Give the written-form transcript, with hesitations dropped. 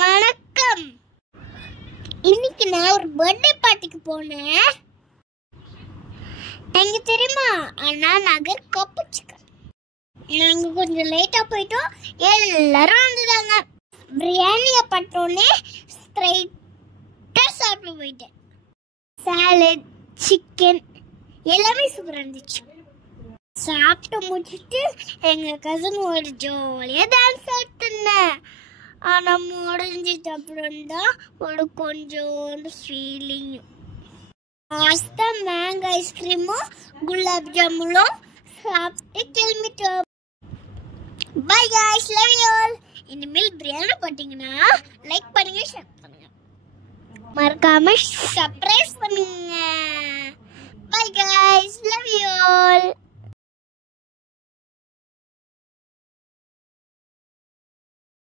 வணக்கம். இன்னைக்கு நான் ஒரு பர்த்டே பார்ட்டிக்கு போனேன். எங்க தெரியுமா, அண்ணா நகர் கப்பு சிக்கன். நாங்க கொஞ்சம் லேட்டா போயிட்டோம். எல்லாரும் வந்துட்டாங்க. பிரியாணிய பட்டோன்னே ஸ்ட்ரைட்டா சாப்பிட்டு போயிட்டேன். சாலட், சிக்கன் எல்லாமே சூப்பரா இருந்துச்சு. சாப்பிட்டு முடிச்சுட்டு எங்க கசன் ஒரு ஜாலியா டான்ஸ் ஆடுனேன். ஆனா முடிஞ்சிட்டு அப்புறம் தான் ஒரு கொஞ்சோண்டு ஃபீலிங். லாஸ்டா மேங்கோ ஐஸ்கிரீமும் குலாப் ஜாமுனும் சாப்பிட்டு கிளம்பிட்டோம். By guys, love you all. இனிமேல் பிரியாணி போட்டீங்கன்னா லைக் பண்ணுங்க, ஷேர் பண்ணுங்க, மறக்காம சப்ஸ்கிரைப் பண்ணுங்க. By guys, love you all.